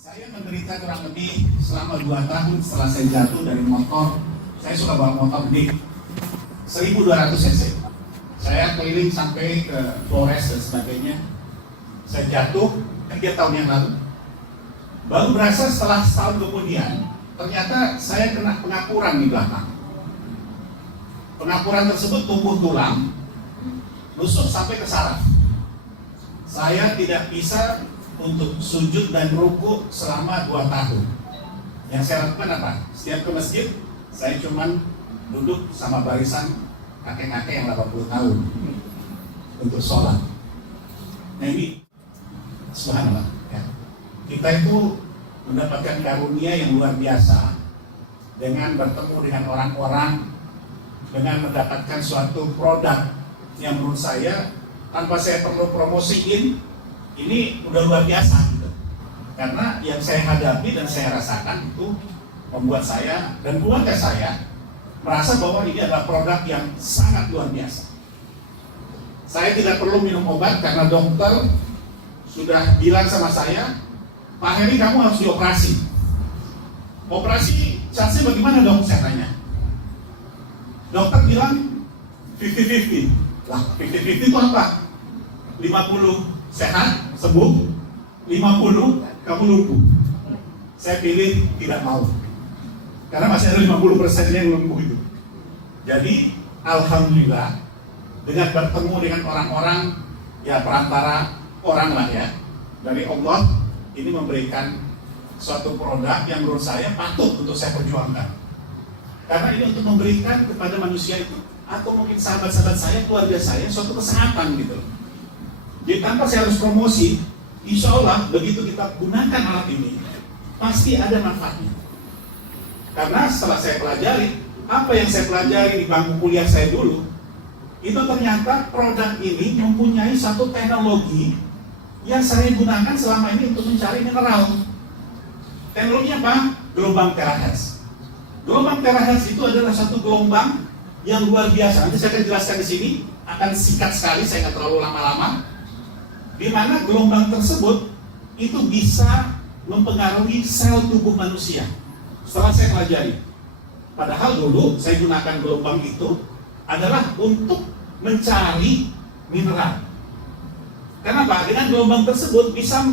Saya menderita kurang lebih selama 2 tahun setelah saya jatuh dari motor. Saya suka bawa motor gede 1200 cc. Saya keliling sampai ke Flores dan sebagainya. Saya jatuh 3 tahun yang lalu. Baru berasa setelah setahun kemudian, ternyata saya kena pengapuran di belakang. Pengapuran tersebut tumbuh tulang, nusuk sampai ke saraf. Saya tidak bisa untuk sujud dan ruku selama 2 tahun. Yang saya lakukan apa? Setiap ke masjid, saya cuman duduk sama barisan kakek-kakek yang 80 tahun untuk sholat. Nah ini, subhanallah ya. Kita itu mendapatkan karunia yang luar biasa dengan bertemu dengan orang-orang, dengan mendapatkan suatu produk yang menurut saya tanpa saya perlu promosiin, ini udah luar biasa gitu. Karena yang saya hadapi dan saya rasakan itu membuat saya dan keluarga saya merasa bahwa ini adalah produk yang sangat luar biasa. Saya tidak perlu minum obat karena dokter sudah bilang sama saya, Pak Heri, kamu harus dioperasi. Operasi charge-nya bagaimana dong? Saya tanya. Dokter bilang 50-50. Lah 50-50 itu apa? 50 sehat, sembuh, 50 kamu lumpuh. Saya pilih tidak mau, karena masih ada 50% yang lumpuh itu. Jadi alhamdulillah dengan bertemu dengan orang-orang, ya perantara orang lah ya, dari Allah, ini memberikan suatu produk yang menurut saya patut untuk saya perjuangkan. Karena ini untuk memberikan kepada manusia itu, atau mungkin sahabat-sahabat saya, keluarga saya, suatu kesehatan gitu. Jadi tanpa saya harus promosi, insya Allah begitu kita gunakan alat ini, pasti ada manfaatnya. Karena setelah saya pelajari, apa yang saya pelajari di bangku kuliah saya dulu, itu ternyata produk ini mempunyai satu teknologi yang saya gunakan selama ini untuk mencari mineral. Teknologinya apa? Gelombang terahertz. Gelombang terahertz itu adalah satu gelombang yang luar biasa. Nanti saya akan jelaskan di sini, akan singkat sekali, saya nggak terlalu lama-lama. Di mana gelombang tersebut itu bisa mempengaruhi sel tubuh manusia. Setelah saya pelajari, padahal dulu saya gunakan gelombang itu adalah untuk mencari mineral. Kenapa? Dengan gelombang tersebut bisa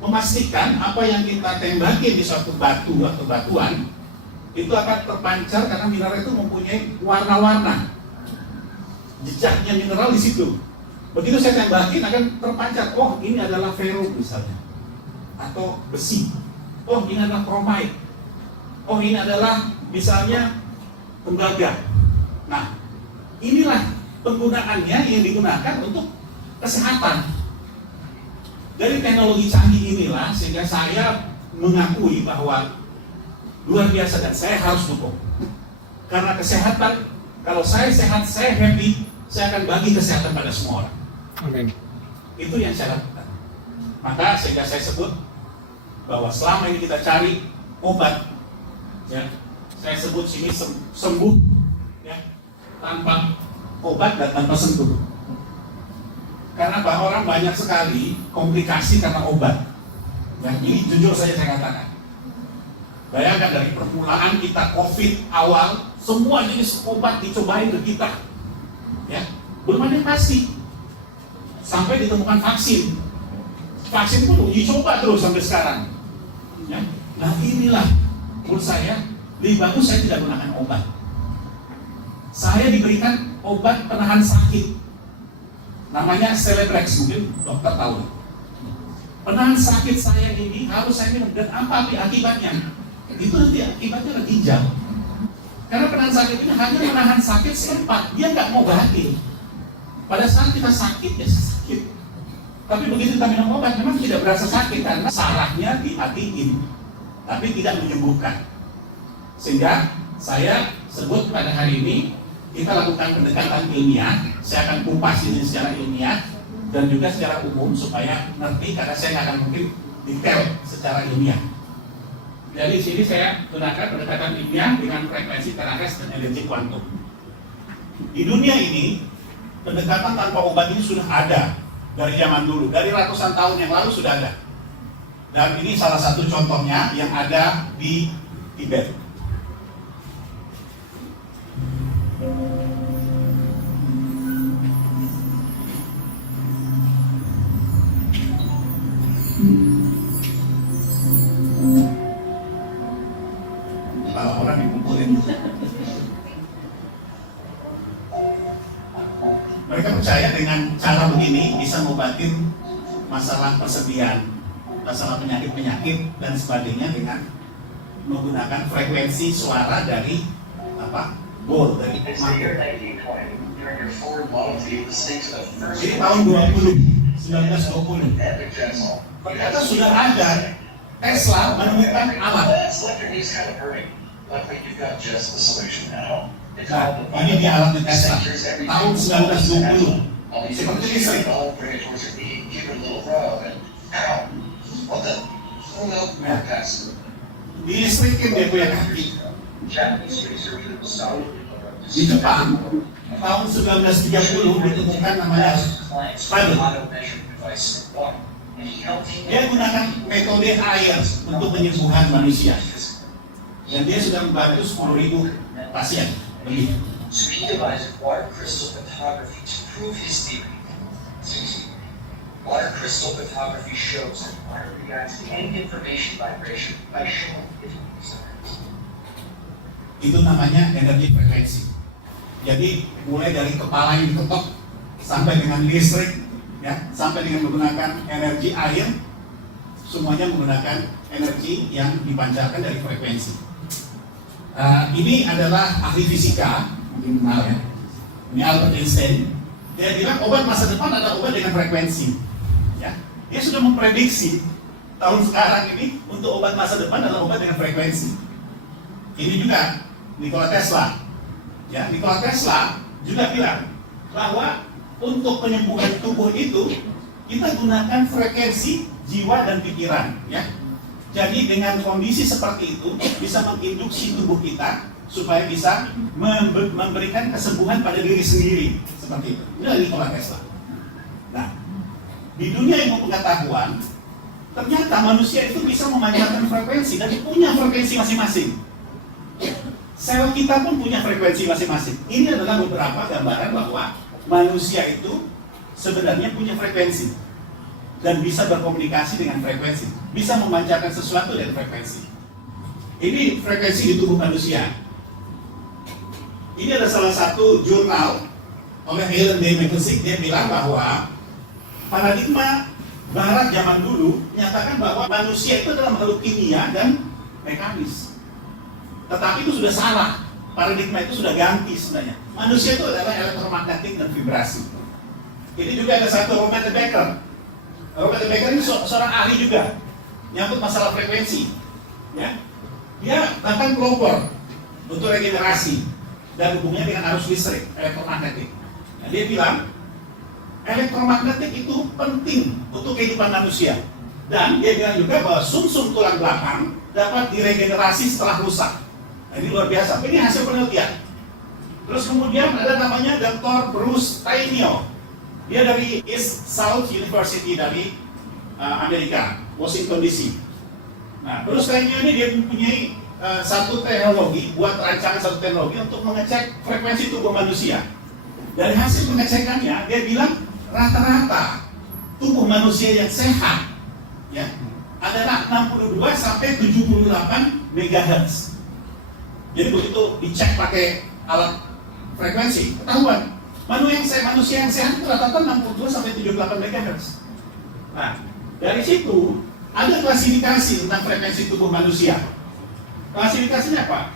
memastikan apa yang kita tembaki di suatu batu atau batuan itu akan terpancar, karena mineral itu mempunyai warna-warna. Jejaknya mineral di situ. Begitu saya tembakin akan terpancar, oh ini adalah fero misalnya, atau besi, oh ini adalah chromite, oh ini adalah misalnya tembaga. Nah, inilah penggunaannya yang digunakan untuk kesehatan. Dari teknologi canggih inilah sehingga saya mengakui bahwa luar biasa dan saya harus dukung. Karena kesehatan, kalau saya sehat, saya happy, saya akan bagi kesehatan pada semua orang. Amin. Itu yang saya lakukan. Maka sehingga saya sebut bahwa selama ini kita cari obat, ya, saya sebut sini sembuh, ya, tanpa obat dan tanpa sentuh. Karena bahwa orang banyak sekali komplikasi karena obat. Ya, ini jujur saja saya katakan. Bayangkan dari permulaan kita COVID awal, semua jenis obat dicobain ke kita, ya, belum ada yang pasti. Sampai ditemukan vaksin. Vaksin pun uji coba terus sampai sekarang. Ya. Nah inilah menurut saya lebih bagus saya tidak gunakan obat. Saya diberikan obat penahan sakit, namanya Celebrex, mungkin dokter tahu. Penahan sakit saya ini harus saya minum, dan apa akibatnya? Itu nanti akibatnya ginjal. Karena penahan sakit ini hanya menahan sakit setempat, dia nggak mau ngobatin. Pada saat kita sakit, ya sakit. Tapi begitu kita minum obat, memang tidak berasa sakit karena sarafnya dimatiin, tapi tidak menyembuhkan. Sehingga saya sebut pada hari ini kita lakukan pendekatan ilmiah. Saya akan kupas ini secara ilmiah dan juga secara umum supaya ngerti, karena saya nggak akan mungkin detail secara ilmiah. Jadi di sini saya gunakan pendekatan ilmiah dengan frekuensi terahertz dan energi kuantum. Di dunia ini pendekatan tanpa obat ini sudah ada dari zaman dulu, dari ratusan tahun yang lalu sudah ada. Dan ini salah satu contohnya yang ada di Tibet. Kalau orang dikumpulin. Mereka percaya dengan cara begini bisa ngobatin masalah persediaan, masalah penyakit-penyakit dan sebagainya dengan menggunakan frekuensi suara dari bol dari mangkuk. Jadi tahun 1920 ternyata sudah ada Tesla menemukan alat. Nah, ini dia alatnya Tesla tahun 1920 seperti listrik. Nah, dilistrikin dia punya kaki. Di Jepang tahun 1930 ditemukan namanya paddle. Dia gunakan metode air untuk penyembuhan manusia, dan dia sudah membantu 10.000 pasien lebih. So he devised water crystal photography to prove his theory. Water crystal photography shows that water reacts to any information vibration by showing different signs. Itu namanya energi frekuensi. Jadi mulai dari kepala yang diketok sampai dengan listrik, ya, sampai dengan menggunakan energi air, semuanya menggunakan energi yang dipancarkan dari frekuensi. Ini adalah ahli fisika, mungkin kenal ya. Ini Albert Einstein. Dia bilang obat masa depan adalah obat dengan frekuensi. Ya, dia sudah memprediksi tahun sekarang ini untuk obat masa depan adalah obat dengan frekuensi. Ini juga Nikola Tesla. Ya, Nikola Tesla juga bilang bahwa untuk penyembuhan tubuh itu kita gunakan frekuensi jiwa dan pikiran. Ya. Jadi dengan kondisi seperti itu bisa menginduksi tubuh kita supaya bisa memberikan kesembuhan pada diri sendiri, seperti itu. Ini adalah Nikola Tesla. Nah, di dunia ilmu pengetahuan ternyata manusia itu bisa memancarkan frekuensi dan punya frekuensi masing-masing. Sel kita pun punya frekuensi masing-masing. Ini adalah beberapa gambaran bahwa manusia itu sebenarnya punya frekuensi dan bisa berkomunikasi dengan frekuensi, bisa memancarkan sesuatu dari frekuensi. Ini frekuensi di tubuh manusia. Ini ada salah satu jurnal oleh Ellen D. McKissick. Dia bilang bahwa paradigma Barat zaman dulu menyatakan bahwa manusia itu adalah makhluk kimia dan mekanis. Tetapi itu sudah salah. Paradigma itu sudah ganti sebenarnya. Manusia itu adalah elektromagnetik dan vibrasi. Ini juga ada satu Robert Becker. Robert Becker ini seorang ahli juga nyangkut masalah frekuensi. Ya. Dia bahkan pelopor untuk regenerasi dan hubungannya dengan arus listrik, elektromagnetik. Nah, dia bilang elektromagnetik itu penting untuk kehidupan manusia. Dan dia bilang juga bahwa sumsum tulang belakang dapat diregenerasi setelah rusak. Nah, ini luar biasa. Ini hasil penelitian. Terus kemudian ada namanya Dr. Bruce Tainio. Dia dari East South University dari Amerika, Washington DC. Nah, Bruce Tainio ini dia mempunyai satu teknologi, buat rancangan satu teknologi untuk mengecek frekuensi tubuh manusia. Dari hasil pengecekannya, dia bilang rata-rata tubuh manusia yang sehat, ya, adalah 62 sampai 78 MHz. Jadi begitu dicek pakai alat frekuensi, ketahuan manusia yang sehat itu rata-rata 62 sampai 78 MHz. Nah, dari situ ada klasifikasi tentang frekuensi tubuh manusia. Klasifikasinya apa?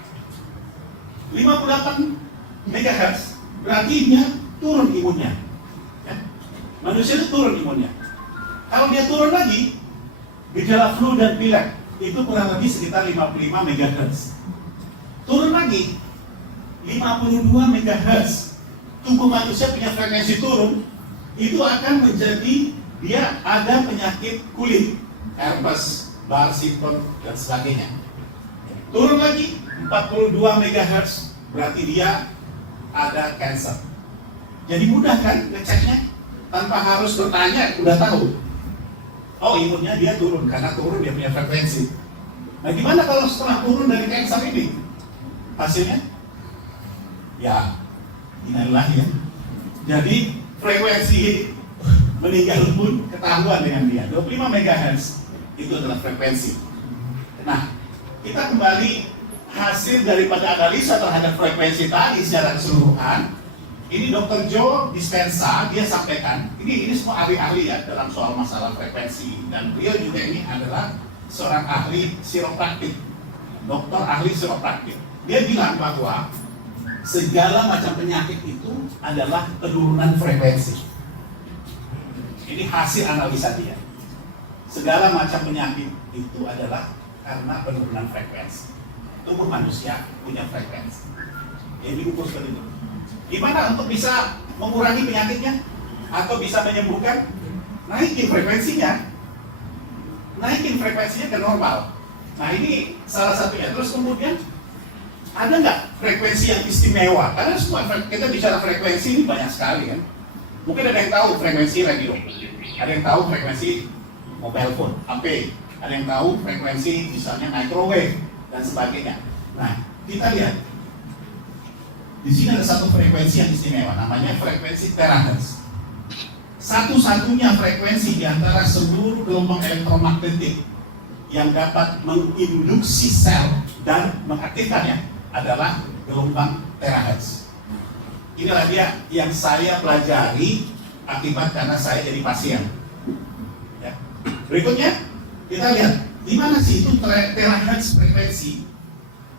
58 MHz berarti dia turun imunnya. Ya. Manusia itu turun imunnya. Kalau dia turun lagi, gejala flu dan pilek itu kurang lebih sekitar 55 MHz. Turun lagi 52 MHz. Tubuh manusia punya frekuensi turun, itu akan menjadi dia ada penyakit kulit, herpes, Parkinson dan sebagainya. Turun lagi 42 MHz, berarti dia ada cancer. Jadi mudah kan ngeceknya, tanpa harus bertanya, udah tahu. Oh, imunnya dia turun, karena turun dia punya frekuensi. Nah, gimana kalau setelah turun dari kanker ini? Hasilnya? Ya, inilah ya. Jadi, frekuensi meninggal pun ketahuan dengan dia. 25 MHz itu adalah frekuensi. Nah, kita kembali hasil daripada analisa terhadap frekuensi tadi secara keseluruhan. Ini Dr. Joe Dispenza, dia sampaikan, ini semua ahli-ahli ya dalam soal masalah frekuensi, dan beliau juga ini adalah seorang ahli chiropraktik, dokter ahli chiropraktik. Dia bilang bahwa segala macam penyakit itu adalah penurunan frekuensi. Ini hasil analisa dia. Segala macam penyakit itu adalah karena penurunan frekuensi. Tubuh manusia punya frekuensi. Ini diukur seperti itu. Gimana untuk bisa mengurangi penyakitnya atau bisa menyembuhkan? Naikin frekuensinya, ke normal. Nah, ini salah satunya. Terus kemudian ada nggak frekuensi yang istimewa? Karena semua kita bicara frekuensi ini banyak sekali kan. Mungkin ada yang tahu frekuensi radio, ada yang tahu frekuensi mobile phone, HP, ada yang tahu frekuensi misalnya microwave dan sebagainya. Nah, kita lihat. Di sini ada satu frekuensi yang istimewa, namanya frekuensi terahertz. Satu-satunya frekuensi di antara seluruh gelombang elektromagnetik yang dapat menginduksi sel dan mengaktifkannya adalah gelombang terahertz. Inilah dia yang saya pelajari akibat karena saya jadi pasien. Ya. Berikutnya kita lihat di mana sih itu terahertz frekuensi.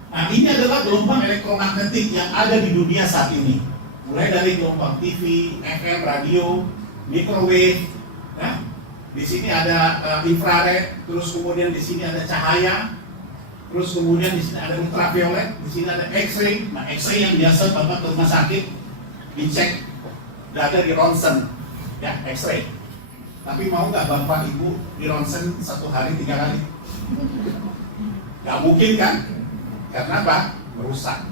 Nah, ini adalah gelombang elektromagnetik yang ada di dunia saat ini. Mulai dari gelombang TV, FM, radio, microwave, ya. Di sini ada infrared, terus kemudian di sini ada cahaya, terus kemudian di sini ada ultraviolet, di sini ada X-ray. Nah, X-ray yang biasa Bapak ke rumah sakit dicek dada di ronsen, ya X-ray. Tapi mau nggak Bapak Ibu di ronsen 1 hari 3 kali? Nggak mungkin kan? Karena apa? Merusak.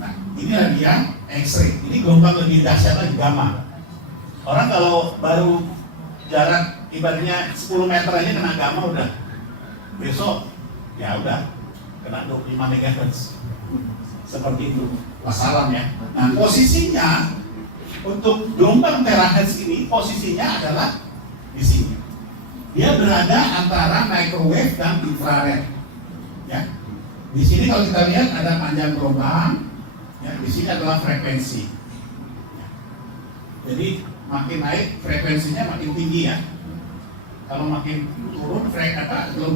Nah, inilah dia X-ray. Ini gelombang lebih dahsyat lagi, gamma. Orang kalau baru jarak ibaratnya 10 meter aja kena gamma udah. Besok ya udah kena 25 MHz. Seperti itu. Wassalam ya. Nah, posisinya untuk gelombang terahertz ini posisinya adalah di sini. Dia berada antara microwave dan infrared. Ya. Di sini kalau kita lihat ada panjang gelombang, ya, di sini adalah frekuensi. Ya. Jadi makin naik frekuensinya makin tinggi ya. Kalau makin turun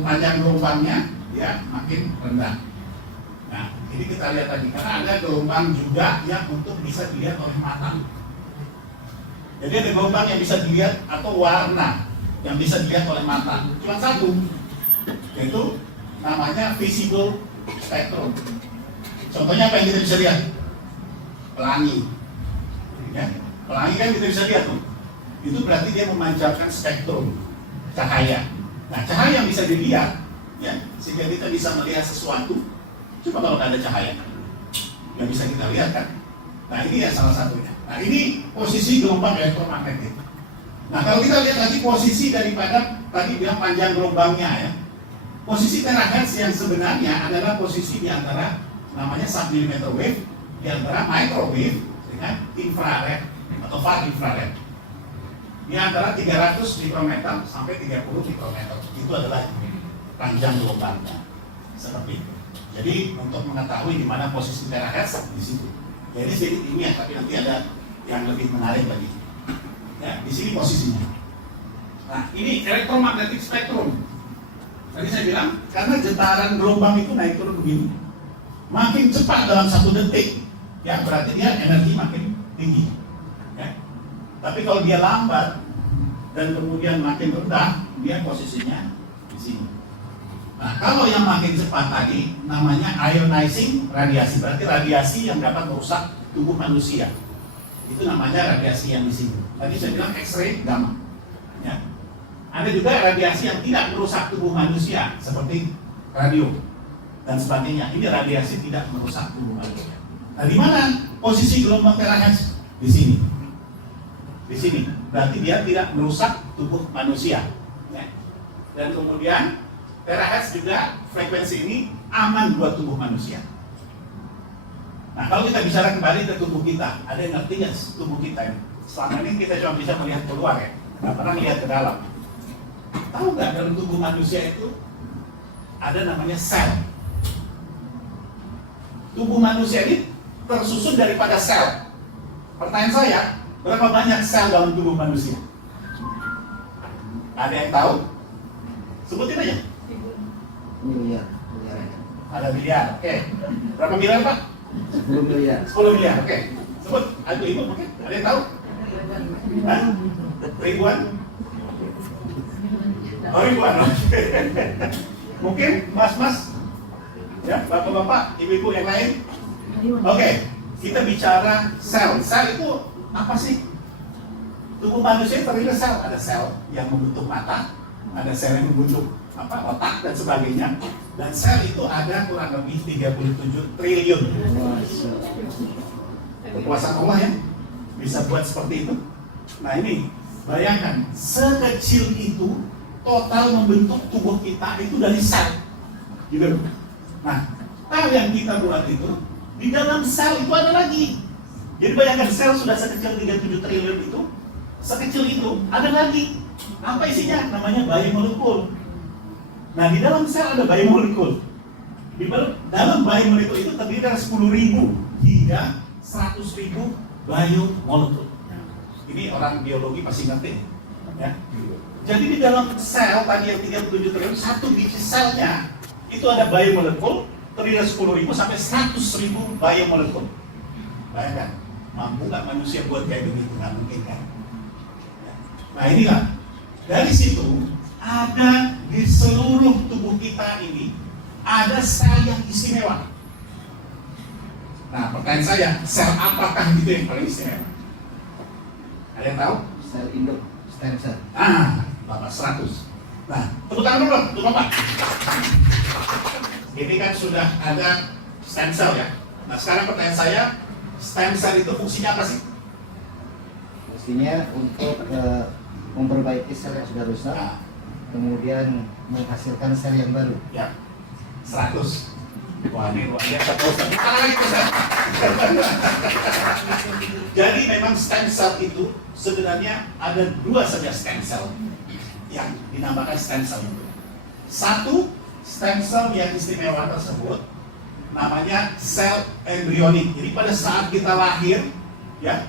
panjang gelombangnya ya makin rendah. Nah, ini kita lihat tadi karena ada gelombang juga yang untuk bisa dilihat oleh mata. Jadi ada gelombang yang bisa dilihat atau warna yang bisa dilihat oleh mata. Cuma satu, yaitu namanya visible spektrum. Contohnya apa yang kita bisa lihat? Pelangi. Ya, pelangi kan kita bisa lihat tuh. Itu berarti dia memancarkan spektrum cahaya. Nah, cahaya yang bisa dilihat, ya, sehingga kita bisa melihat sesuatu. Coba kalau ada cahaya, yang bisa kita lihat kan? Nah, ini ya salah satunya. Nah, ini posisi gelombang elektromagnetik. Nah, kalau kita lihat lagi posisi daripada tadi bilang panjang gelombangnya ya. Posisi terahertz yang sebenarnya adalah posisi di antara namanya sub-millimeter wave, di antara microwave dengan infrared atau far infrared. Di antara 300 mikrometer sampai 30 mikrometer. Itu adalah panjang gelombangnya. Seperti itu. Jadi untuk mengetahui di mana posisi terahertz di situ. Jadi sedikit ini ya, tapi nanti ada yang lebih menarik lagi. Ya, di sini posisinya. Nah, ini elektromagnetic spectrum. Tadi saya bilang, karena getaran gelombang itu naik turun begini, makin cepat dalam 1 detik, ya berarti dia energi makin tinggi. Ya. Tapi kalau dia lambat dan kemudian makin rendah, dia posisinya di sini. Nah, kalau yang makin cepat tadi namanya ionizing radiasi, berarti radiasi yang dapat merusak tubuh manusia. Itu namanya radiasi yang di sini. Tadi saya bilang X-ray, gamma. Ya. Ada juga radiasi yang tidak merusak tubuh manusia, seperti radio dan sebagainya. Ini radiasi tidak merusak tubuh manusia. Nah, di mana posisi gelombang terahertz? Di sini. Di sini. Berarti dia tidak merusak tubuh manusia. Ya. Dan kemudian terahertz juga frekuensi ini aman buat tubuh manusia. Nah, kalau kita bicara kembali ke tubuh kita, ada yang ngerti nggak tubuh kita ini? Selama ini kita cuma bisa melihat keluar ya, nggak pernah lihat ke dalam. Tahu nggak dalam tubuh manusia itu ada namanya sel. Tubuh manusia ini tersusun daripada sel. Pertanyaan saya, berapa banyak sel dalam tubuh manusia? Ada yang tahu? Sebutin aja. Miliar. Ada miliar, oke. Berapa miliar Pak? 10 miliar. 10 miliar, oke. Sebut, ada ibu mungkin? Ada yang tahu? Hah? Ribuan? Oh ribuan, oke. Mungkin mas-mas? Ya, bapak-bapak, ibu-ibu yang lain? Oke, kita bicara sel. Sel itu apa sih? Tubuh manusia terdiri dari sel. Ada sel yang membentuk mata, ada sel yang membentuk otak dan sebagainya. Dan sel itu ada kurang lebih 37 triliun. Kekuasaan Allah ya, bisa buat seperti itu. Nah ini, bayangkan, sekecil itu total membentuk tubuh kita itu dari sel. Gitu. Nah, tahu yang kita buat itu, di dalam sel itu ada lagi. Jadi bayangkan sel sudah sekecil 37 triliun itu, sekecil itu ada lagi. Apa isinya? Namanya biomolekul. Nah, di dalam sel ada biomolekul. Di dalam biomolekul itu terdiri dari 10.000 hingga 100.000 biomolekul. Ini orang biologi pasti ngerti, ya. Jadi di dalam sel tadi yang 37 triliun, satu biji selnya itu ada biomolekul terdiri dari 10.000 sampai 100.000 biomolekul. Bayangkan, mampu nggak manusia buat kayak begitu? Nggak mungkin kan? Nah inilah, dari situ ada di seluruh tubuh kita ini ada sel yang istimewa. Nah pertanyaan saya, sel apakah itu yang paling istimewa? Ada yang tahu? Sel induk, stem cell. Bapak 100. Nah, tepuk tangan dulu, untuk Bapak. Ini kan sudah ada stem cell ya. Nah sekarang pertanyaan saya, stem cell itu fungsinya apa sih? Fungsinya untuk memperbaiki sel yang sudah rusak, Nah, kemudian menghasilkan sel yang baru. ya, 100. Wah ini luar biasa. Tangan lagi Ustaz. Jadi memang stem cell itu sebenarnya ada dua saja stem cell yang dinamakan stem cell itu. Satu, stem cell yang istimewa tersebut namanya sel embrionik. Jadi pada saat kita lahir, ya,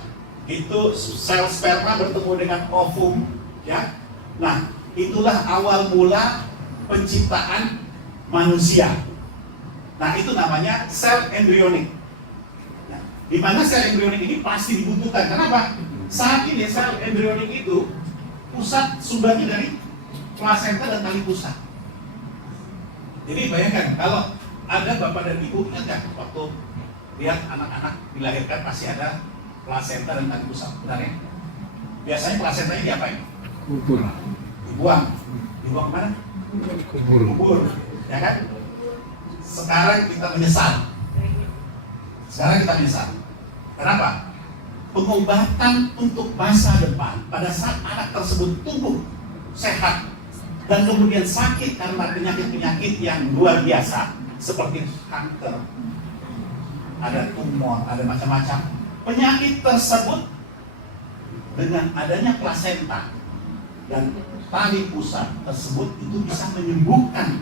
itu sel sperma bertemu dengan ovum, ya. Nah, itulah awal mula penciptaan manusia. Nah, itu namanya sel embrionik. Nah, di mana sel embrionik ini pasti dibutuhkan. Kenapa? Saat ini sel embrionik itu pusat sumbernya dari plasenta dan tali pusat. Jadi bayangkan kalau ada bapak dan ibu, ingat nggak waktu lihat anak-anak dilahirkan pasti ada plasenta dan tali pusat, benar ya? Biasanya plasentanya diapain? Kubur. Dibuang. Dibuang kemana? Kubur. Ya kan? Sekarang kita menyesal. Kenapa? Pengobatan untuk masa depan pada saat anak tersebut tumbuh sehat dan kemudian sakit karena penyakit-penyakit yang luar biasa seperti kanker, ada tumor, ada macam-macam penyakit tersebut, dengan adanya plasenta dan tali pusat tersebut itu bisa menyembuhkan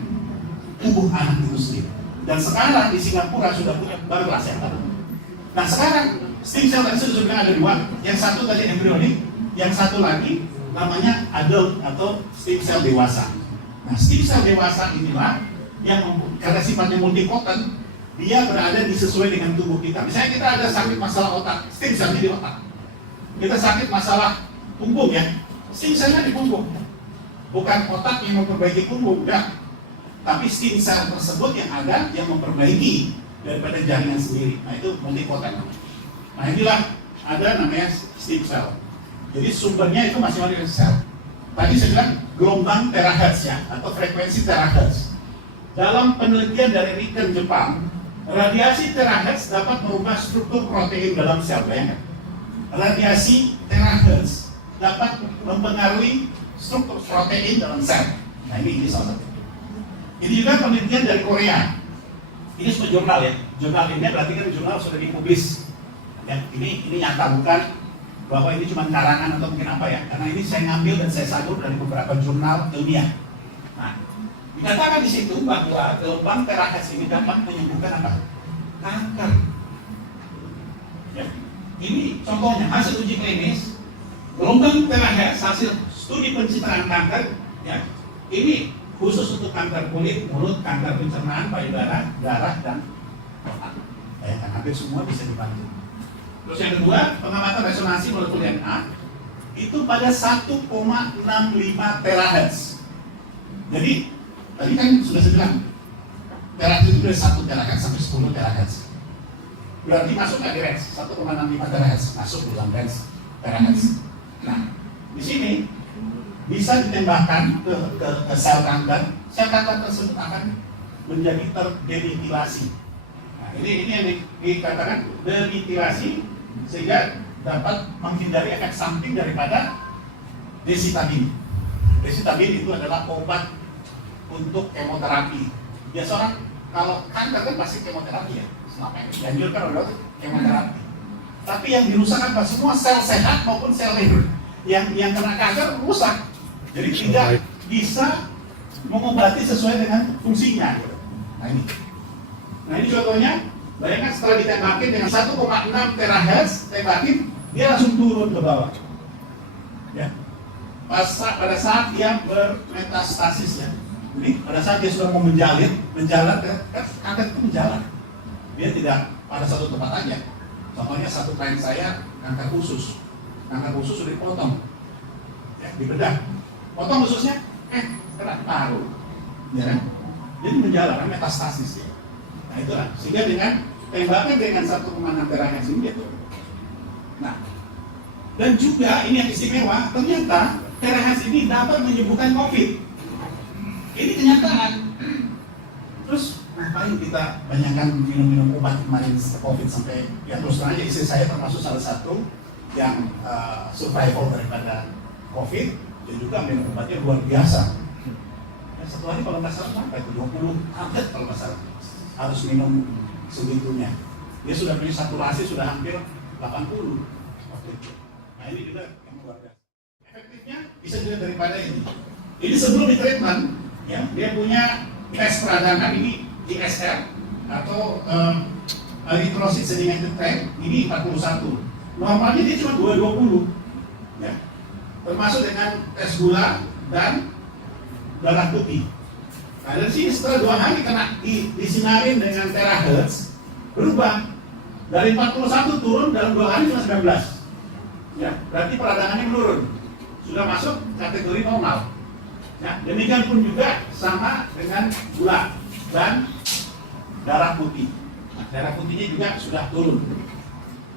tubuh anak itu sendiri. Dan sekarang di Singapura sudah punya baru plasenta. Nah sekarang stem cell tadi sudah bilang ada dua, yang satu tadi embrionik, yang satu lagi namanya adult atau stem cell dewasa. Nah stem cell dewasa inilah yang karena sifatnya multipotent, dia berada di sesuai dengan tubuh kita. Misalnya kita ada sakit masalah otak, stem cellnya di otak. Kita sakit masalah punggung ya, stem cellnya di punggung. Bukan otak yang memperbaiki punggung, enggak. Tapi stem cell tersebut yang ada yang memperbaiki daripada jaringan sendiri. Nah itu multipotent. Nah inilah ada namanya stem cell. Jadi sumbernya itu masing-masing sel. Tadi saya bilang gelombang terahertz ya, atau frekuensi terahertz. Dalam penelitian dari Riken Jepang, radiasi terahertz dapat merubah struktur protein dalam sel. Bayangkan, radiasi terahertz dapat mempengaruhi struktur protein dalam sel. Nah ini salah satu. Ini juga penelitian dari Korea. Ini semua jurnal ya. Jurnal ini berarti kan jurnal sudah dipublis. Ya, ini nyata, bukan bahwa ini cuma karangan atau mungkin apa ya. Karena ini saya ngambil dan saya sadur dari beberapa jurnal ilmiah. Nah, dikatakan di situ bahwa gelombang terahertz ini dapat menyembuhkan apa? Kanker. Ya. Ini contohnya hasil uji klinis gelombang terahertz hasil studi pencitraan kanker. Ya, ini khusus untuk kanker kulit, mulut, kanker pencernaan, payudara, darah, dan otak. Ya, kan hampir semua bisa dibantu. Terus yang kedua, pengamatan resonansi molekul DNA itu pada 1,65 terahertz. Jadi tadi kan sudah saya bilang terahertz itu dari 1 terahertz sampai 10 terahertz. Berarti masuk nggak di range 1,65 terahertz? Masuk di dalam range terahertz. Nah, di sini bisa ditembakkan ke sel kanker tersebut akan menjadi terdemitilasi. Nah, ini yang dikatakan demitilasi sehingga dapat menghindari efek samping daripada desitabin. Desitabin itu adalah obat untuk kemoterapi. Biasa orang kalau kanker kan pasti kemoterapi ya, selama ini dianjurkan adalah kemoterapi. Tapi yang dirusak apa? Semua sel sehat maupun sel liver yang kena kanker rusak. Jadi tidak bisa mengobati sesuai dengan fungsinya. Nah ini contohnya, bayangkan setelah ditembakin dengan 1,6 terahertz, tembakin, dia langsung turun ke bawah. Ya. Pada saat dia bermetastasis ya, jadi pada saat dia sudah mau menjalar, kan kanker itu menjalar. Dia tidak pada satu tempat aja. Contohnya satu klien saya kanker usus sudah dipotong, ya, dibedah. Potong ususnya, kena paru, ya kan? Jadi menjalar, metastasis ya. Nah itulah, sehingga dengan tembakan dengan 1,6 terahertz ini gitu. Nah, dan juga ini yang istimewa, ternyata terahertz ini dapat menyembuhkan COVID. Ini kenyataan. Terus ngapain kita banyakkan minum obat kemarin COVID sampai ya terus terang aja istri saya termasuk salah satu yang survival daripada COVID. Dan juga minum obatnya luar biasa. Ya, satu hari kalau nggak salah sampai 20 tablet kalau nggak salah harus minum segitunya. Dia sudah punya saturasi sudah hampir 80 waktu itu. Nah ini juga yang luar biasa. Efektifnya bisa dilihat daripada ini. Ini sebelum di treatment, ya dia punya tes peradangan ini ISR atau erythrocyte sedimented tract ini 41. Normalnya dia cuma 220. Ya. Termasuk dengan tes gula dan darah putih. Nah dari sini setelah 2 hari kena disinarin dengan terahertz berubah dari 41 turun dalam 2 hari cuma 19. Ya, berarti peradangannya menurun, sudah masuk kategori normal. Ya, demikian pun juga sama dengan gula dan darah putih. Nah, darah putihnya juga sudah turun.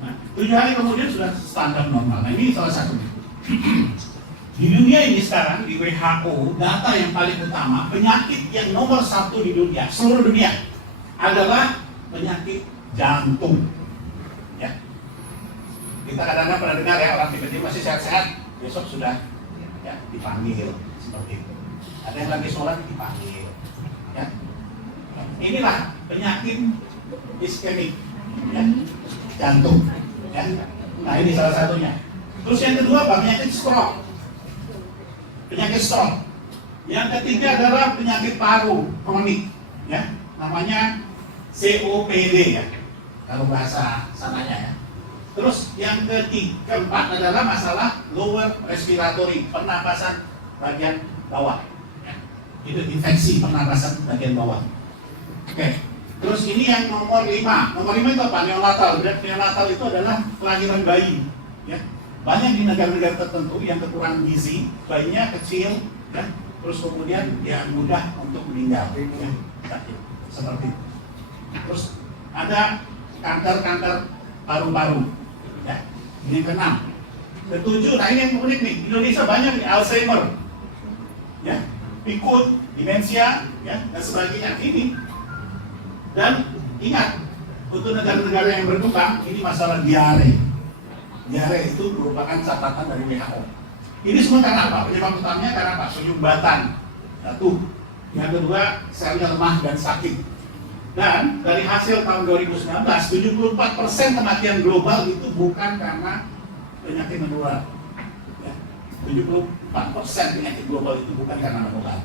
Nah, 7 hari kemudian sudah standar normal. Nah ini salah satunya. Di dunia ini sekarang di WHO data yang paling utama penyakit yang nomor 1 di dunia seluruh dunia adalah penyakit jantung. Ya, kita kadang-kadang pernah dengar ya orang tiba-tiba masih sehat-sehat besok sudah ya dipanggil seperti itu. Ada yang lagi sholat dipanggil. Ya, inilah penyakit iskemik ya, jantung. Ya. Nah ini salah satunya. Terus yang kedua penyakit stroke. Penyakit stroke. Yang ketiga adalah penyakit paru kronik, ya, namanya COPD ya, kalau bahasa sananya ya. Terus yang keempat adalah masalah lower respiratory, pernapasan bagian bawah. Ya. Itu infeksi pernapasan bagian bawah. Oke. Terus ini yang nomor 5. Nomor 5 itu apa? Neonatal. Neonatal itu adalah kelahiran bayi. Ya. Banyak di negara-negara tertentu yang kekurangan gizi, bayinya kecil, ya, terus kemudian ya mudah untuk meninggal, ya, seperti itu. Terus ada kanker paru-paru, ya, ini ke-6. Ke-7, nah ini yang unik nih, Indonesia banyak nih Alzheimer, ya, pikun, demensia, ya, dan sebagainya ini. Dan ingat, untuk negara-negara yang berkembang, ini masalah diare. Diare itu merupakan catatan dari WHO. Ini semua karena apa? Penyebab utamanya karena apa? Penyumbatan Satu. Yang kedua, selnya lemah dan sakit. Dan dari hasil tahun 2019, 74% kematian global itu bukan karena penyakit menular. Ya, 74% penyakit global itu bukan karena menular.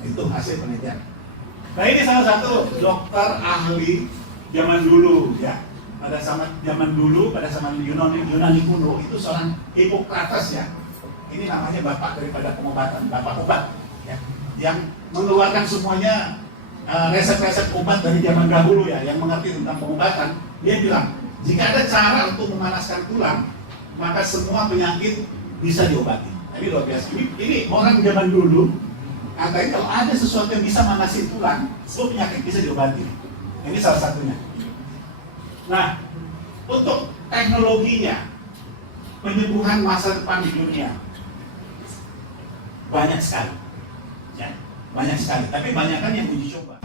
Itu hasil penelitian. Nah, ini salah satu dokter ahli zaman dulu, ya. Pada zaman dulu, pada zaman Yunani kuno, itu seorang Hippocrates, ya. Ini namanya bapak daripada pengobatan, bapak obat, ya, yang mengeluarkan semuanya resep-resep obat dari zaman dahulu, ya, yang mengerti tentang pengobatan. Dia bilang, jika ada cara untuk memanaskan tulang, maka semua penyakit bisa diobati. Ini luar biasa. Ini orang zaman dulu, katanya kalau ada sesuatu yang bisa manasin tulang, semua penyakit bisa diobati. Ini salah satunya. Nah, untuk teknologinya, penyembuhan masa depan di dunia banyak sekali, ya, banyak sekali. Tapi banyak kan yang uji coba,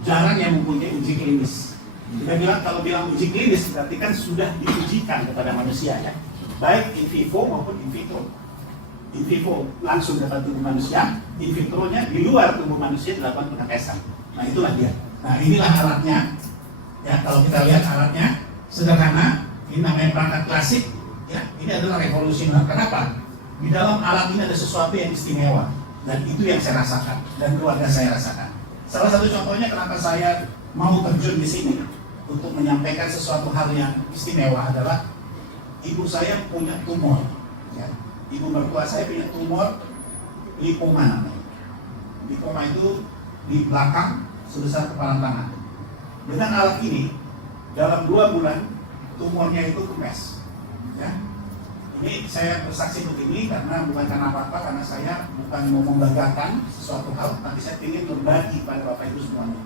jarang yang mempunyai uji klinis. Kita bilang kalau bilang uji klinis berarti kan sudah diujikan kepada manusia, ya, baik in vivo maupun in vitro. In vivo langsung dapat tubuh manusia, in vitronya di luar tubuh manusia dilakukan pengetesan. Nah, itulah dia. Nah, inilah alatnya. Ya, kalau kita lihat alatnya sederhana, ini namanya perangkat klasik. Ya, ini adalah revolusioner. Kenapa? Di dalam alat ini ada sesuatu yang istimewa, dan itu yang saya rasakan dan keluarga saya rasakan. Salah satu contohnya kenapa saya mau terjun di sini untuk menyampaikan sesuatu hal yang istimewa adalah ibu saya punya tumor. Ya. Ibu mertua saya punya tumor lipoma namanya. Lipoma itu di belakang sebesar kepala tangan. Dengan alat ini, dalam 2 bulan, tumornya itu kempes. Ya. Ini saya bersaksi begini karena bukan karena apa-apa, karena saya bukan mau membanggakan sesuatu hal, tapi saya ingin berbagi pada Bapak Ibu semuanya.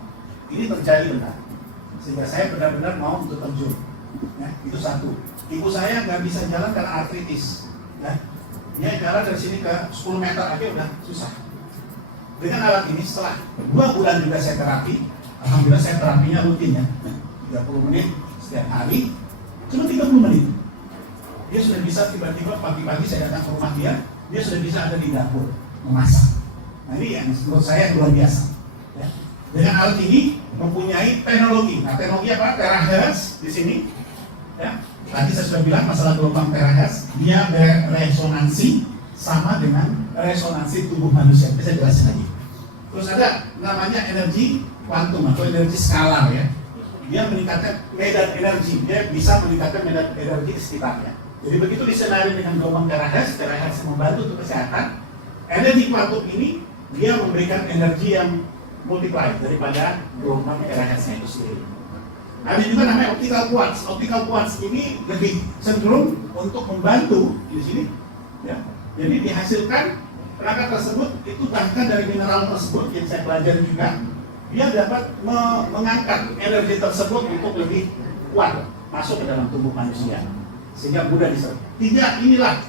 Ini terjadi benar, sehingga saya benar-benar mau untuk terjun. Ya, itu satu. Ibu saya nggak bisa jalan karena artritis. Ya. Dia jalan dari sini ke 10 meter aja udah susah. Dengan alat ini, setelah 2 bulan juga saya terapi, alhamdulillah saya terapinya rutin, ya, 30 menit setiap hari, cuma 30 menit. Dia sudah bisa tiba-tiba pagi-pagi saya datang ke rumah dia sudah bisa ada di dapur memasak. Nah, ini yang menurut saya luar biasa. Ya. Dengan alat ini mempunyai teknologi. Nah, teknologi apa? Terahertz di sini. Ya. Tadi saya sudah bilang masalah gelombang terahertz, dia beresonansi sama dengan resonansi tubuh manusia. Bisa jelasin lagi. Terus ada namanya energi kuantum atau energi skalar, ya. Dia meningkatkan medan energi, dia bisa meningkatkan medan energi di sekitarnya. Jadi begitu disenari dengan gelombang terahertz membantu untuk kesehatan. Energi kuantum ini dia memberikan energi yang multiply daripada gelombang terahertznya itu sendiri. Ada juga namanya optical quartz. Optical quartz ini lebih cenderung untuk membantu di sini. Ya. Jadi dihasilkan perangkat tersebut itu bahkan dari mineral tersebut yang saya pelajari juga, dia dapat mengangkat energi tersebut untuk lebih kuat masuk ke dalam tubuh manusia sehingga mudah diserap. 3 inilah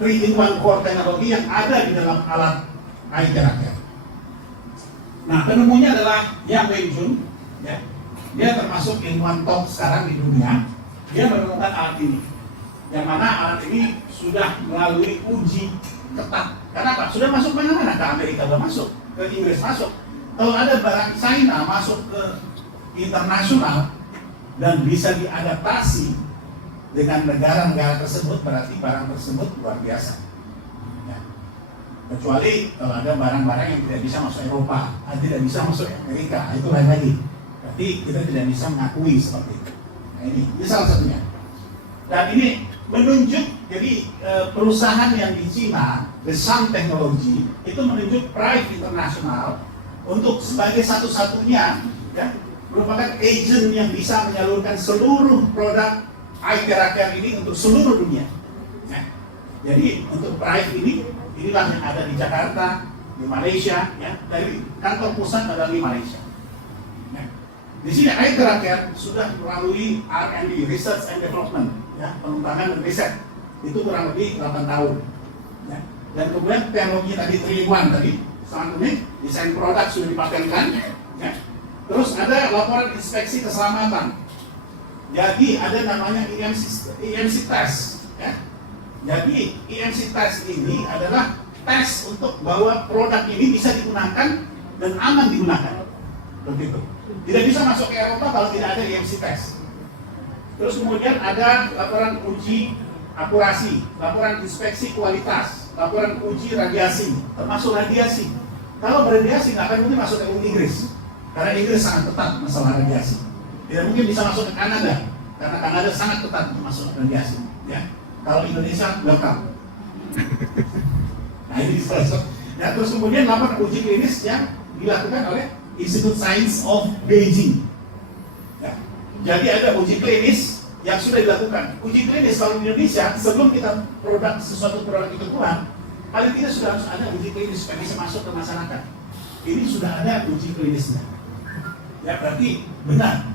3-in-1 core teknologi yang ada di dalam alat eye therapy. Nah, penemunya adalah Yang Wing Chun, ya. Dia termasuk ilmuwan top sekarang di dunia. Dia menemukan alat ini, yang mana alat ini sudah melalui uji ketat. Kenapa? Sudah masuk mana-mana, ke Amerika sudah masuk, ke Inggris masuk. Kalau ada barang China masuk ke internasional dan bisa diadaptasi dengan negara-negara tersebut, berarti barang tersebut luar biasa. Ya. Kecuali kalau ada barang-barang yang tidak bisa masuk Eropa, tidak bisa masuk Amerika, itu lain lagi. Berarti kita tidak bisa mengakui seperti itu. Nah, ini salah satunya. Dan ini menunjuk, jadi perusahaan yang di Cina, The Sun Technology, itu menunjuk Prive International untuk sebagai satu-satunya, ya, merupakan agent yang bisa menyalurkan seluruh produk eye therapy ini untuk seluruh dunia. Ya. Jadi untuk Prive inilah yang ada di Jakarta, di Malaysia, ya, dari kantor pusat ada di Malaysia. Ya. Di sini eye therapy sudah melalui R&D, Research and Development, ya, pengembangan dan riset, itu kurang lebih 8 tahun. Ya. Dan kemudian teknologi tadi 3-in-1 tadi, sangat unik, desain produk sudah dipatenkan. Ya. Terus ada laporan inspeksi keselamatan. Jadi ada namanya EMC test. Ya. Jadi EMC test ini adalah tes untuk bahwa produk ini bisa digunakan dan aman digunakan. Begitu. Tidak bisa masuk ke Eropa kalau tidak ada EMC test. Terus kemudian ada laporan uji akurasi, laporan inspeksi kualitas, laporan uji radiasi, termasuk radiasi. Kalau berradiasi nggak akan mungkin masuk ke Inggris, karena Inggris sangat ketat masalah radiasi. Tidak mungkin bisa masuk ke Kanada, karena Kanada sangat ketat untuk masuk radiasi. Ya, kalau Indonesia welcome. Nah ini disebut. Ya, terus kemudian laporan uji klinis yang dilakukan oleh Institute Science of Beijing. Ya. Jadi ada uji klinis yang sudah dilakukan. Uji klinis kalau di Indonesia sebelum kita sesuatu produk itu keluar, paling tidak sudah harus ada uji klinis supaya bisa masuk ke masyarakat. Ini sudah ada uji klinisnya. Ya berarti benar.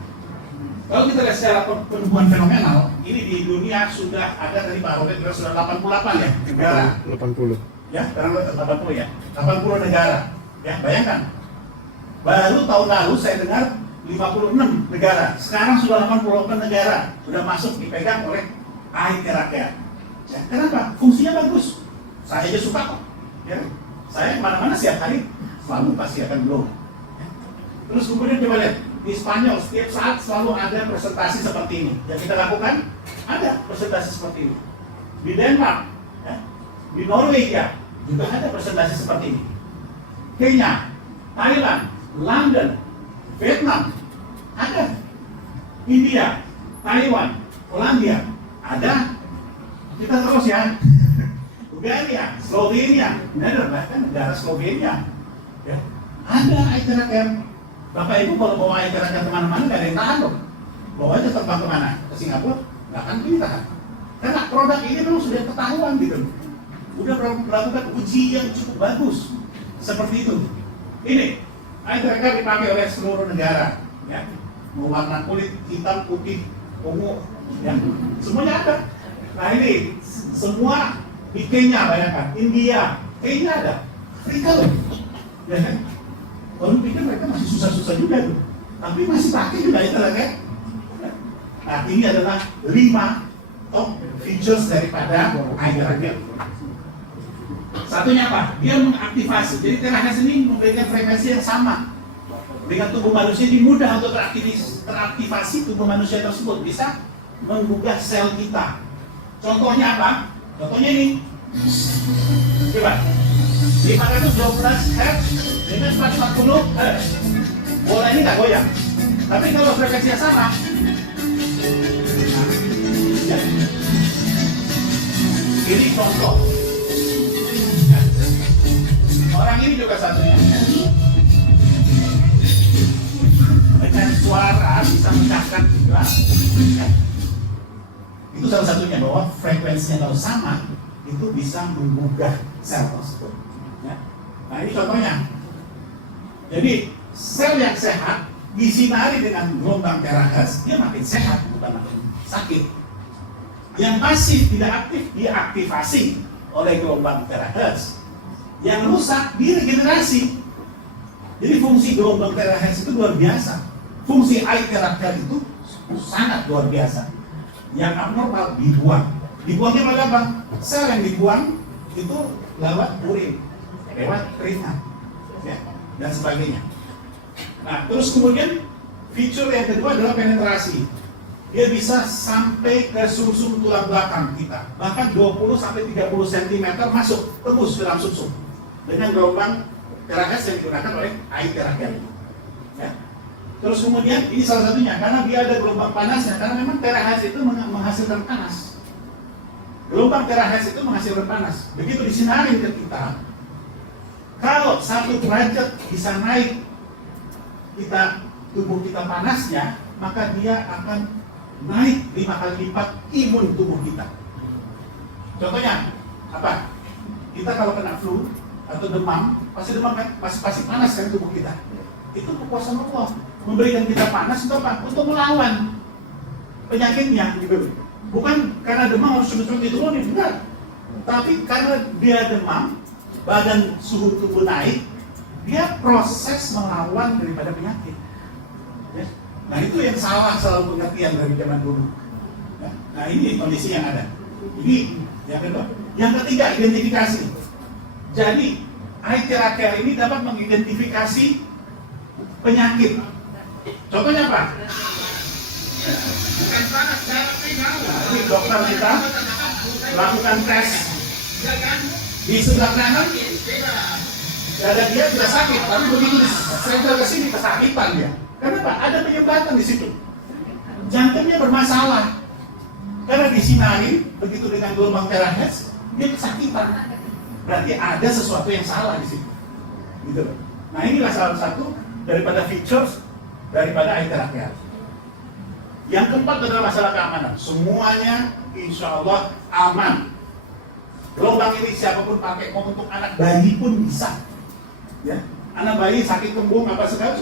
Kalau kita lihat secara pertumbuhan fenomenal, ini di dunia sudah ada tadi Pak Robert sudah 88 ya negara. 80. Ya, sekarang 80 ya. 80 negara. Ya, bayangkan. Baru tahun lalu saya dengar 56 negara. Sekarang sudah 88 negara sudah masuk dipegang oleh Aiteraker. Ya, kenapa? Fungsinya bagus. Saya aja suka kok. Ya, saya kemana-mana setiap hari selalu pasti akan belum. Ya. Terus kemudian coba lihat di Spanyol setiap saat selalu ada presentasi seperti ini. Yang kita lakukan ada presentasi seperti ini. Di Denmark, ya, di Norwegia juga ada presentasi seperti ini. Kenya, Thailand, London, Vietnam, ada. India, Taiwan, Polandia, ada. Kita terus ya. Bulgaria, Slovenia, bahkan negara Slovenia, ya. Ada Aiteraker. Bapak Ibu kalau bawa Aiteraker kemana-mana nggak ada yang tahan loh. Bawa aja terbang kemana? Ke Singapura, nggak akan ditahan. Karena produk ini memang sudah ketahuan gitu. Udah melakukan uji yang cukup bagus. Seperti itu. Ini Aiteraker dipakai oleh seluruh negara, ya. Mau warna kulit, hitam, putih, ungu, ya. Semuanya ada. Nah ini semua di Kenya, bayangkan, India, Kenya ada, Afrika loh, ya kan? Kalau pikir mereka masih susah-susah juga tuh, tapi masih pakai juga Aiteraker. Nah ini adalah 5 top features daripada Aiteraker. Satunya apa? Dia mengaktifasi. Jadi terakhir ini memberikan frekuensi yang sama dengan tubuh manusia. Ini mudah untuk teraktivasi tubuh manusia tersebut. Bisa menggugah sel kita. Contohnya apa? Contohnya ini. Coba. 512 Hz dengan 140 Hz. Bola ini nggak goyang. Tapi kalau frekuensinya sama, nah, ya. Ini contoh. Orang ini juga satunya. Dengan suara bisa mecahkan gelas. Itu salah satunya, bahwa frekuensinya kalau sama itu bisa menggugah sel tersebut. Ya. Nah ini contohnya. Jadi sel yang sehat disinari dengan gelombang terahertz, dia makin sehat, bukan makin sakit. Yang pasif tidak aktif diaktifasi oleh gelombang terahertz. Yang rusak diregenerasi. Jadi fungsi gelombang terahertz itu luar biasa. Fungsi Aiteraker itu sangat luar biasa. Yang abnormal dibuang. Dibuangnya pada apa? Sel yang dibuang itu lewat urin, lewat keringat, ya, dan sebagainya. Nah, terus kemudian fitur yang kedua adalah penetrasi. Dia bisa sampai ke sumsum tulang belakang kita, bahkan 20-30 cm masuk, tembus ke dalam sumsum dengan gelombang terahertz yang digunakan oleh Aiteraker. Ya. Terus kemudian ini salah satunya karena dia ada gelombang panasnya, karena memang terahertz itu menghasilkan panas. Gelombang terahertz itu menghasilkan panas. Begitu disinarin ke kita, kalau 1 derajat bisa naik tubuh kita panasnya, maka dia akan naik 5 kali lipat imun tubuh kita. Contohnya apa? Kita kalau kena flu atau demam, pasti demam kan? Pasti panas kan tubuh kita. Itu kekuasaan Allah memberikan kita panas untuk apa? Untuk melawan penyakitnya gitu. Bukan karena demam harus cepet-cepet diturunin, enggak. Tapi karena dia demam, badan suhu tubuh naik, dia proses melawan daripada penyakit. Ya. Nah itu yang salah selalu pengertian dari zaman dulu. Ya. Nah ini kondisi yang ada. Ini yang kedua. Yang ketiga, identifikasi. Jadi, eye therapy ini dapat mengidentifikasi penyakit. Contohnya apa? Nah, ini dokter kita melakukan tes di sebelah kanan, dada dia tidak sakit, tapi begitu senter ke sini kesakitan dia. Kenapa? Ada penyebatan di situ. Jantungnya bermasalah. Karena disinarin, begitu dengan gelombang terahertz, dia kesakitan. Berarti ada sesuatu yang salah di situ. Gitu. Nah, inilah salah satu daripada features daripada eye therapy. Yang keempat adalah masalah keamanan. Semuanya insya Allah aman. Gelombang ini siapapun pakai, mau untuk anak bayi pun bisa. Ya, anak bayi sakit kembung apa segala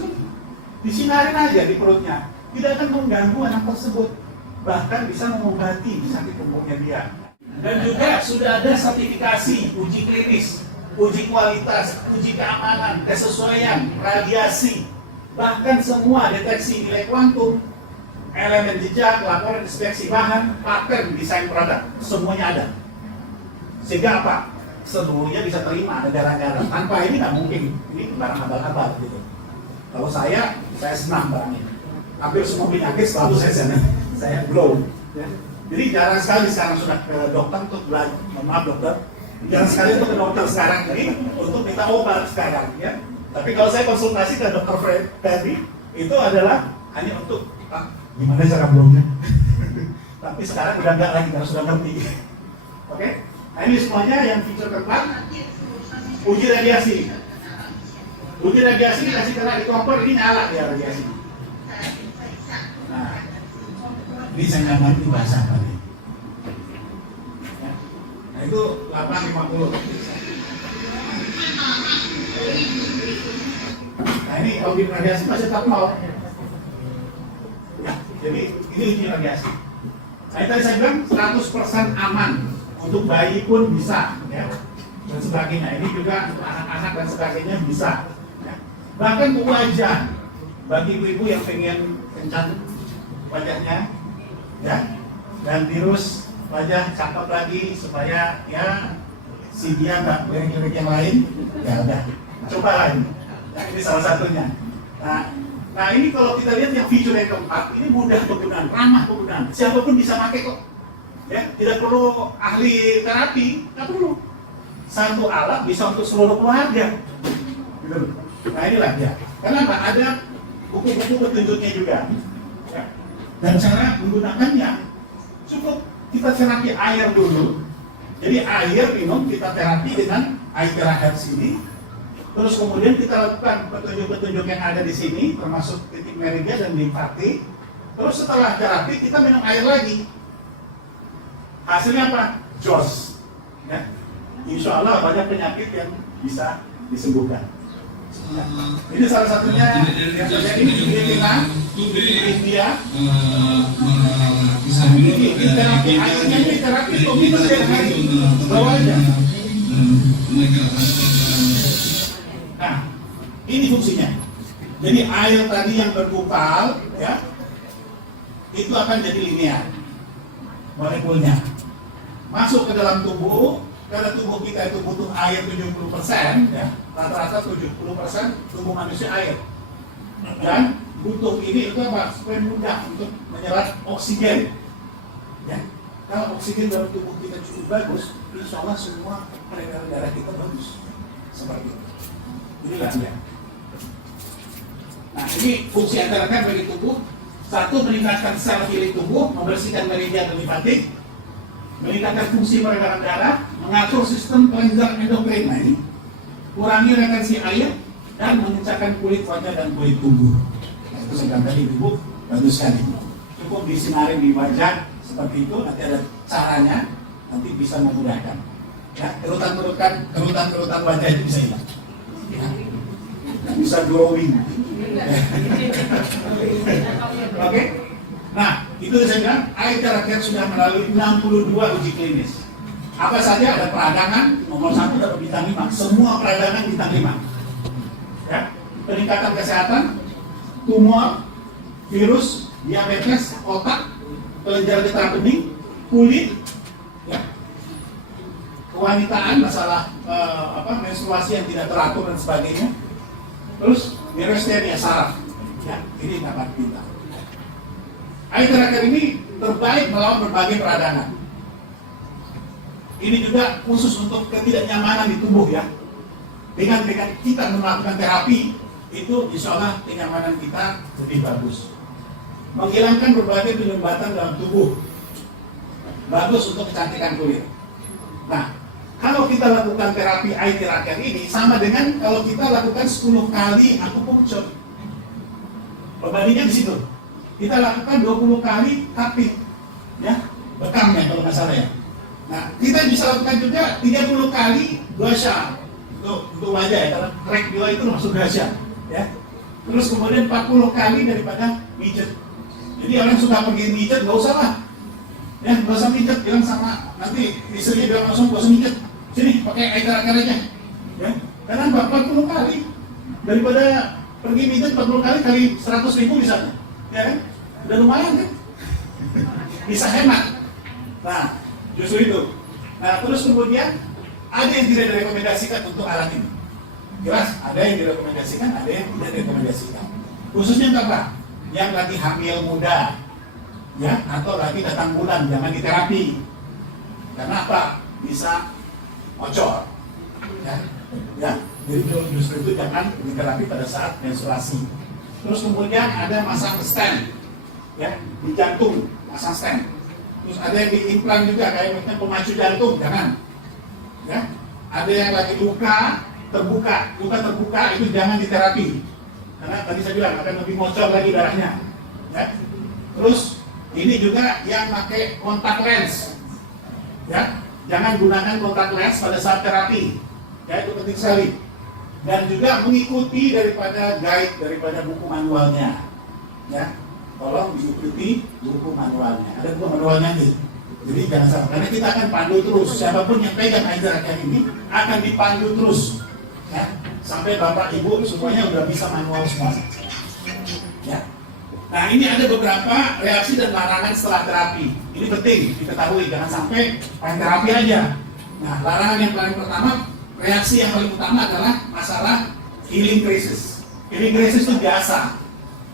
disinarin aja di perutnya, tidak akan mengganggu anak tersebut, bahkan bisa mengobati sakit kembungnya dia. Dan juga sudah ada sertifikasi uji klinis, uji kualitas, uji keamanan, kesesuaian, radiasi, bahkan semua deteksi nilai kuantum, elemen jejak, laporan inspeksi bahan, paten, desain produk, semuanya ada. Sehingga apa? Seluruhnya bisa terima negara-negara. Tanpa ini nggak mungkin. Ini barang abal-abal gitu. Kalau saya senang barangnya. Hampir semua penyakit selalu saya blow. Ya. Jadi jarang sekali sekarang sudah ke dokter untuk belajar. Maaf dokter, jarang sekali untuk ke dokter sekarang ini untuk minta obat sekarang. Ya. Tapi kalau saya konsultasi ke dokter Fred tadi, itu adalah hanya untuk gimana cara blownya. Tapi sekarang udah nggak lagi, karena sudah ngerti. Oke? Nah, ini semuanya yang feature keempat, uji radiasi. Uji radiasi dikasih kena di kompor, ini nyala ya radiasi. Nah, ini saya nggak ngerti bahasa apa nih. Ya. Nah, itu 850. Nah, ini kalau uji radiasi masih tetap 0. Ya, jadi ini uji radiasi. Nah, tadi saya bilang 100% aman. Untuk bayi pun bisa, ya, dan sebagainya. Ini juga untuk anak-anak dan sebagainya bisa. Ya. Bahkan untuk wajah, bagi ibu-ibu yang pengen kencan wajahnya, ya, dan virus wajah cakep lagi supaya ya si dia nggak lirik-lirik yang lain, ya udah, coba lagi. Nah, ini salah satunya. Nah ini kalau kita lihat yang fitur yang keempat, ini mudah penggunaan, ramah penggunaan, siapapun bisa pakai kok. Ya, tidak perlu ahli terapi, tidak perlu. Satu alat bisa untuk seluruh keluarga. Gitu. Nah inilah ya. Kenapa? Ada buku-buku petunjuknya juga. Ya. Dan cara menggunakannya cukup kita terapi air dulu. Jadi air minum kita terapi dengan eye therapy ini. Terus kemudian kita lakukan petunjuk-petunjuk yang ada di sini, termasuk titik meridia dan limfatik. Terus setelah terapi kita minum air lagi. Hasilnya apa? Jos. Ya. Insya Allah banyak penyakit yang bisa disembuhkan. Ya. Ini salah satunya yang terjadi di Filipina, di India. Ini terapi airnya, ini terapi minum setiap hari. Bawa aja. Nah, ini fungsinya. Jadi air tadi yang bergumpal, ya, itu akan jadi linear molekulnya. Masuk ke dalam tubuh, karena tubuh kita itu butuh air 70%, ya, rata-rata 70% tubuh manusia air. Dan butuh ini itu apa? Supaya mudah untuk menyerap oksigen. Ya. Kalau oksigen dalam tubuh kita cukup bagus, insya Allah semua peredaran darah kita bagus. Seperti itu. Inilah ya. Nah ini fungsi antara bagi tubuh. Satu, meningkatkan sel kilih tubuh, membersihkan meridia dan limfatik, meningkatkan fungsi peredaran darah, mengatur sistem kelenjar endokrin. Nah ini kurangi retensi air dan mengencangkan kulit wajah dan kulit tubuh. Nah, itu sedang tadi ibu bagus sekali. Cukup disinarin di wajah seperti itu, nanti ada caranya, nanti bisa memudahkan. Ya, kerutan wajah itu bisa hilang. Ya, bisa glowing. Oke. Nah, itu saya bilang, eye therapy sudah melalui 62 uji klinis. Apa saja? Ada peradangan, nomor 1 dapat bintang 5. Semua peradangan bintang 5. Ya. Peningkatan kesehatan, tumor, virus, diabetes, otak, kelenjar getah bening, kulit, ya. kewanitaan, masalah menstruasi yang tidak teratur dan sebagainya. Terus neurastenia saraf, ya ini dapat kita. Air terakhir ini terbaik melawan berbagai peradangan. Ini juga khusus untuk ketidaknyamanan di tubuh ya. Dengan kita melakukan terapi itu insya Allah kenyamanan kita lebih bagus. Menghilangkan berbagai penyumbatan dalam tubuh, bagus untuk kecantikan kulit. Nah, kalau kita lakukan terapi air terakhir ini sama dengan kalau kita lakukan 10 kali akupunktur. Perbandingan di situ. Kita lakukan 20 kali tapping, ya, bekamnya kalau nggak salah ya. Nah, kita bisa lakukan juga 30 kali gua-sha untuk wajah ya, karena crack juga itu masuk gua-sha, ya. Terus kemudian 40 kali daripada mijet. Jadi orang yang suka pergi mijet nggak usah lah, ya nggak usah mijet, bilang sama nanti istrinya bilang langsung nggak usah mijet, sini pakai air terakhir aja, ya. Karena 40 kali daripada pergi mijet 40 kali 100.000 misalnya, ya kan? Udah lumayan kan? Bisa hemat. Nah, justru itu. Nah, terus kemudian ada yang tidak direkomendasikan untuk alat ini. Jelas, ada yang direkomendasikan, ada yang tidak direkomendasikan. Khususnya untuk apa? Yang lagi hamil muda, ya, atau lagi datang bulan, jangan diterapi. Karena apa? Bisa bocor. Ya, jadi justru itu jangan diterapi pada saat menstruasi. Terus kemudian ada masang stent, ya, di jantung, masang stent. Terus ada yang diimplan juga, kayak misalnya pemacu jantung, jangan. Ya, ada yang lagi luka terbuka itu jangan diterapi. Karena tadi saya bilang akan lebih bocor lagi darahnya. Ya. Terus ini juga yang pakai kontak lens, ya, jangan gunakan kontak lens pada saat terapi. Ya, itu penting sekali. Dan juga mengikuti daripada guide daripada buku manualnya, ya. Tolong diikuti buku manualnya. Ada buku manualnya nih. Jadi jangan salah, karena kita akan pandu terus. Siapapun yang pegang air terakhir ini akan dipandu terus, ya. Sampai bapak ibu semuanya udah bisa manual semua. Ya. Nah, ini ada beberapa reaksi dan larangan setelah terapi. Ini penting diketahui, jangan sampai main terapi aja. Nah, larangan yang paling pertama, reaksi yang paling utama adalah masalah healing crisis. Healing crisis itu biasa.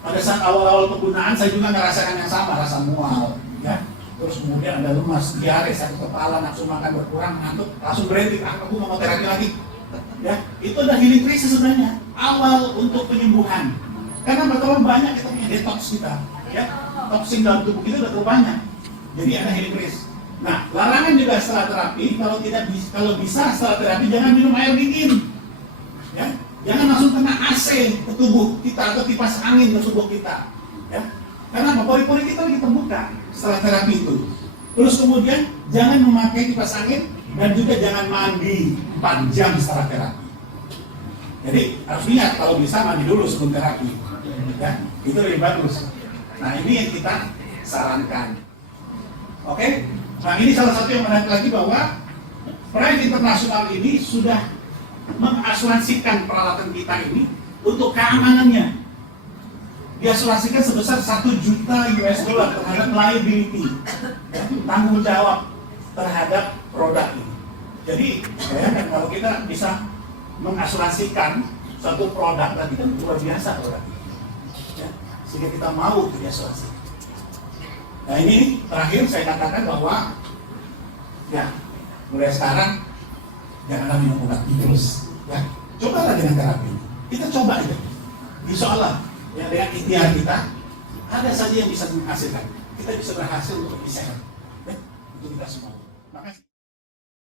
Pada saat awal-awal penggunaan saya juga merasakan yang sama, rasa mual, ya. Terus kemudian ada lemas, diare, sakit kepala, nafsu makan berkurang, ngantuk, langsung berhenti, aku nggak mau terapi lagi. Ya, itu adalah healing crisis sebenarnya, awal untuk penyembuhan. Karena terlalu banyak kita punya detox kita, ya, toxin dalam tubuh kita udah terlalu banyak. Jadi ada healing crisis. Nah, larangan juga setelah terapi, kalau bisa setelah terapi jangan minum air dingin, ya, jangan langsung kena AC ke tubuh kita atau kipas angin ke tubuh kita, ya. Karena pori-pori kita lagi terbuka setelah terapi itu. Terus kemudian jangan memakai kipas angin dan juga jangan mandi 4 jam setelah terapi. Jadi harus ingat kalau bisa mandi dulu sebelum terapi, ya, itu lebih bagus. Nah, ini yang kita sarankan. Oke? Nah, ini salah satu yang menarik lagi bahwa Pride International ini sudah mengasuransikan peralatan kita ini untuk keamanannya. Diasuransikan sebesar 1 juta US dollar terhadap liability, ya, tanggung jawab terhadap produk ini. Jadi, bayangkan kalau kita bisa mengasuransikan satu produk, berarti kan luar biasa produk, ya, sehingga kita mau diasuransi. Nah, ini terakhir saya katakan bahwa, ya, mulai sekarang janganlah minum obat terus, ya, cobalah dengan terapi. Kita coba aja, insya Allah. Ya, dengan ikhtiar kita, ada saja yang bisa menghasilkan. Kita bisa berhasil untuk lebih sehat, ya, untuk kita semua. Makasih.